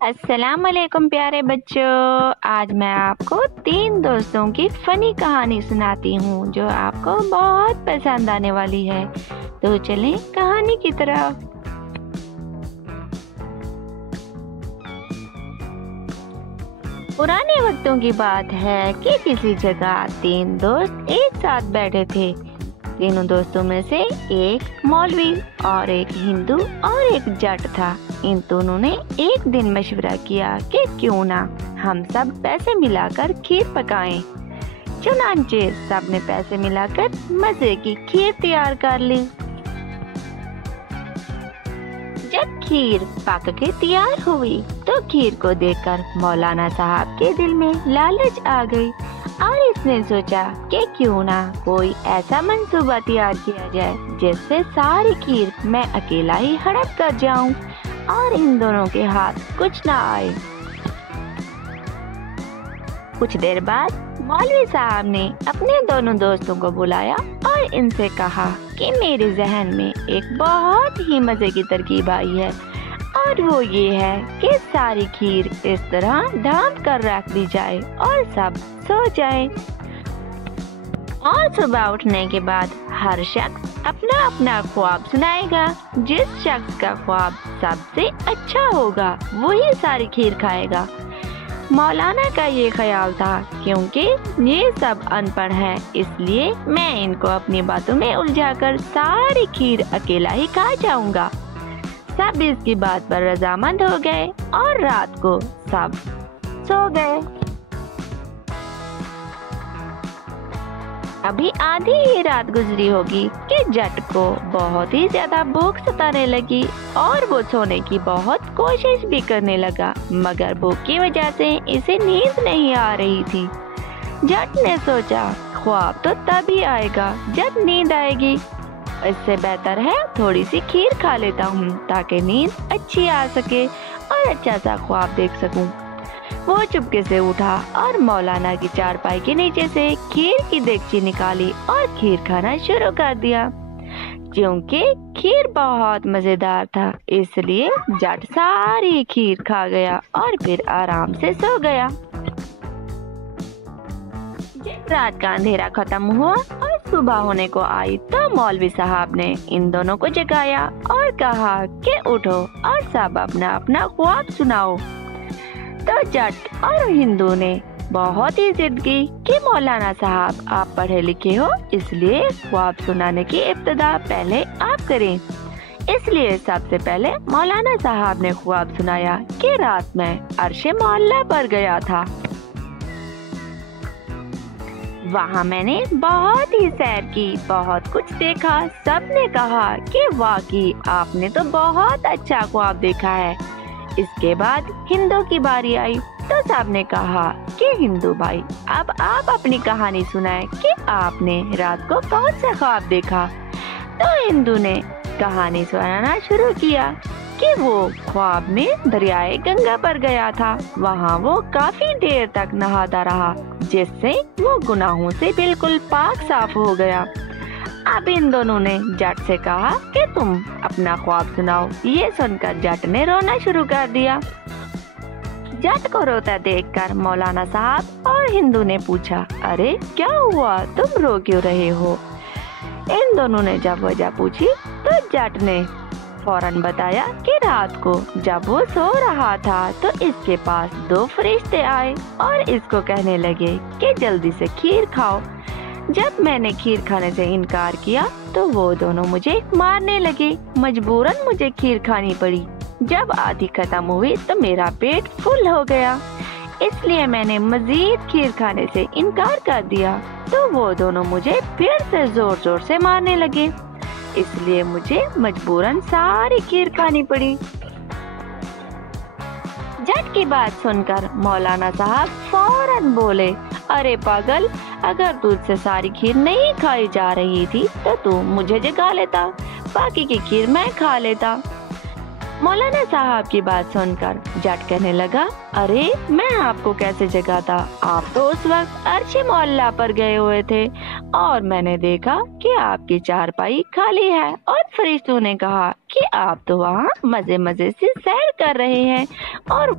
अस्सलाम वालेकुम प्यारे बच्चों। आज मैं आपको 3 दोस्तों की फनी कहानी सुनाती हूँ जो आपको बहुत पसंद आने वाली है। तो चलें कहानी की तरफ। पुराने वक्तों की बात है कि किसी जगह 3 दोस्त एक साथ बैठे थे। तीनों दोस्तों में से एक मौलवी और एक हिंदू और एक जट था। इन दोनों ने एक दिन मशवरा किया कि क्यों ना हम सब पैसे मिलाकर खीर पकाएं। चुनांचे सब ने पैसे मिलाकर मजे की खीर तैयार कर ली। जब खीर पक के तैयार हुई तो खीर को देखकर मौलाना साहब के दिल में लालच आ गई और इसने सोचा कि क्यों ना कोई ऐसा मंसूबा तैयार किया जाए जिससे सारी खीर मैं अकेला ही हड़प कर जाऊं और इन दोनों के हाथ कुछ ना आए। कुछ देर बाद मौलवी साहब ने अपने दोनों दोस्तों को बुलाया और इनसे कहा कि मेरे जहन में एक बहुत ही मजे की तरकीब आई है और वो ये है कि सारी खीर इस तरह ढांप कर रख दी जाए और सब सो जाए और सुबह उठने के बाद हर शख्स अपना अपना ख्वाब सुनाएगा। जिस शख्स का ख्वाब सबसे अच्छा होगा वही सारी खीर खाएगा। मौलाना का ये ख्याल था क्योंकि ये सब अनपढ़ हैं, इसलिए मैं इनको अपनी बातों में उलझाकर सारी खीर अकेला ही खा जाऊंगा। सब इसकी बात पर रजामंद हो गए और रात को सब सो गए। अभी आधी ही रात गुजरी होगी कि जट को बहुत ही ज्यादा भूख सताने लगी और वो सोने की बहुत कोशिश भी करने लगा, मगर भूख की वजह से इसे नींद नहीं आ रही थी। जट ने सोचा ख्वाब तो तभी आएगा जब नींद आएगी, इससे बेहतर है थोड़ी सी खीर खा लेता हूँ ताकि नींद अच्छी आ सके और अच्छा सा ख्वाब देख सकूं। वो चुपके से उठा और मौलाना की चारपाई के नीचे से खीर की देगची निकाली और खीर खाना शुरू कर दिया। क्योंकि खीर बहुत मजेदार था इसलिए जट सारी खीर खा गया और फिर आराम से सो गया। जब रात का अंधेरा खत्म हुआ और सुबह होने को आई तो मौलवी साहब ने इन दोनों को जगाया और कहा कि उठो और सब अपना अपना ख्वाब सुनाओ। तो जट और हिंदू ने बहुत ही जिद की कि मौलाना साहब आप पढ़े लिखे हो इसलिए ख्वाब सुनाने की इब्तिदा पहले आप करें। इसलिए सबसे पहले मौलाना साहब ने ख्वाब सुनाया कि रात में अर्शे मोहल्ला पर गया था। वहाँ मैंने बहुत ही सैर की, बहुत कुछ देखा। सबने कहा कि वाकई आपने तो बहुत अच्छा ख्वाब देखा है। इसके बाद हिंदू की बारी आई तो सबने कहा कि हिंदू भाई अब आप अपनी कहानी सुनाएं कि आपने रात को कौन सा ख्वाब देखा। तो हिंदू ने कहानी सुनाना शुरू किया कि वो ख्वाब में दरियाए गंगा पर गया था। वहाँ वो काफी देर तक नहाता रहा जिससे वो गुनाहों से बिल्कुल पाक साफ हो गया। अब इन दोनों ने जट से कहा कि तुम अपना ख्वाब सुनाओ। ये सुनकर जट ने रोना शुरू कर दिया। जट को रोता देखकर मौलाना साहब और हिंदू ने पूछा, अरे क्या हुआ, तुम रो क्यों रहे हो? इन दोनों ने जब वजह पूछी तो जट ने फौरन बताया कि रात को जब वो सो रहा था तो इसके पास 2 फरिश्ते आए और इसको कहने लगे कि जल्दी से खीर खाओ। जब मैंने खीर खाने से इनकार किया तो वो दोनों मुझे मारने लगे। मजबूरन मुझे खीर खानी पड़ी। जब आधी खत्म हुई तो मेरा पेट फुल हो गया, इसलिए मैंने मजीद खीर खाने से इनकार कर दिया। तो वो दोनों मुझे फिर से जोर जोर से मारने लगे, इसलिए मुझे मजबूरन सारी खीर खानी पड़ी। जट की बात सुनकर मौलाना साहब फौरन बोले, अरे पागल, अगर तुझसे सारी खीर नहीं खाई जा रही थी तो तू मुझे जगा लेता, बाकी की खीर मैं खा लेता। मौलाना साहब की बात सुनकर जट कहने लगा, अरे मैं आपको कैसे जगाता, आप तो उस वक्त अर्शे मोहल्ला पर गए हुए थे और मैंने देखा कि आपकी चारपाई खाली है और फरिश्तों ने कहा कि आप तो वहाँ मजे मजे से सैर कर रहे हैं और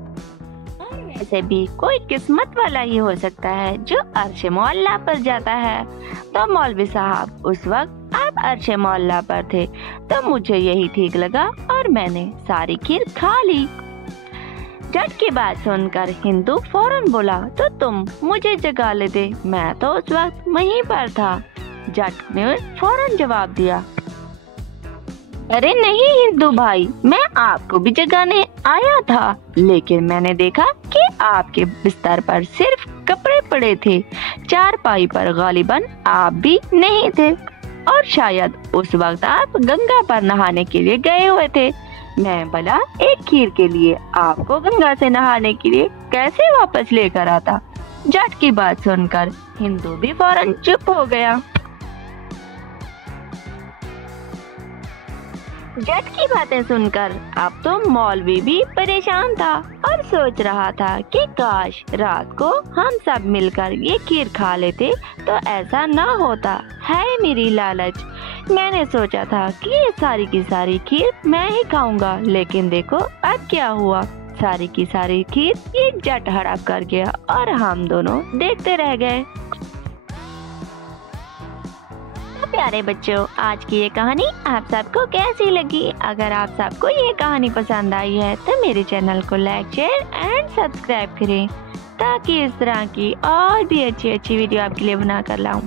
वैसे भी कोई किस्मत वाला ही हो सकता है जो अर्शे मोहल्ला पर जाता है। तो मौलवी साहब उस वक्त आप अर्शे मोहल्ला पर थे तो मुझे यही ठीक लगा और मैंने सारी खीर खा ली। जट की बात सुनकर हिंदू फौरन बोला, तो तुम मुझे जगा लेते, मैं तो उस वक्त वहीं पर था। जट ने फौरन जवाब दिया, अरे नहीं हिंदू भाई, मैं आपको भी जगाने आया था, लेकिन मैंने देखा कि आपके बिस्तर पर सिर्फ कपड़े पड़े थे, चारपाई पर गालिबन आप भी नहीं थे और शायद उस वक्त आप गंगा पर नहाने के लिए गए हुए थे। मैं भला एक खीर के लिए आपको गंगा से नहाने के लिए कैसे वापस लेकर आता। जट की बात सुनकर हिंदू भी फौरन चुप हो गया। जट की बातें सुनकर अब तो मौलवी भी परेशान था और सोच रहा था कि काश रात को हम सब मिलकर ये खीर खा लेते तो ऐसा ना होता। है मेरी लालच, मैंने सोचा था कि ये सारी की सारी खीर मैं ही खाऊंगा, लेकिन देखो अब क्या हुआ, सारी की सारी खीर ये जट हड़प कर गया और हम दोनों देखते रह गए। प्यारे बच्चों, आज की ये कहानी आप सबको कैसी लगी? अगर आप सबको ये कहानी पसंद आई है तो मेरे चैनल को लाइक, शेयर एंड सब्सक्राइब करें ताकि इस तरह की और भी अच्छी अच्छी वीडियो आपके लिए बना कर लाऊं।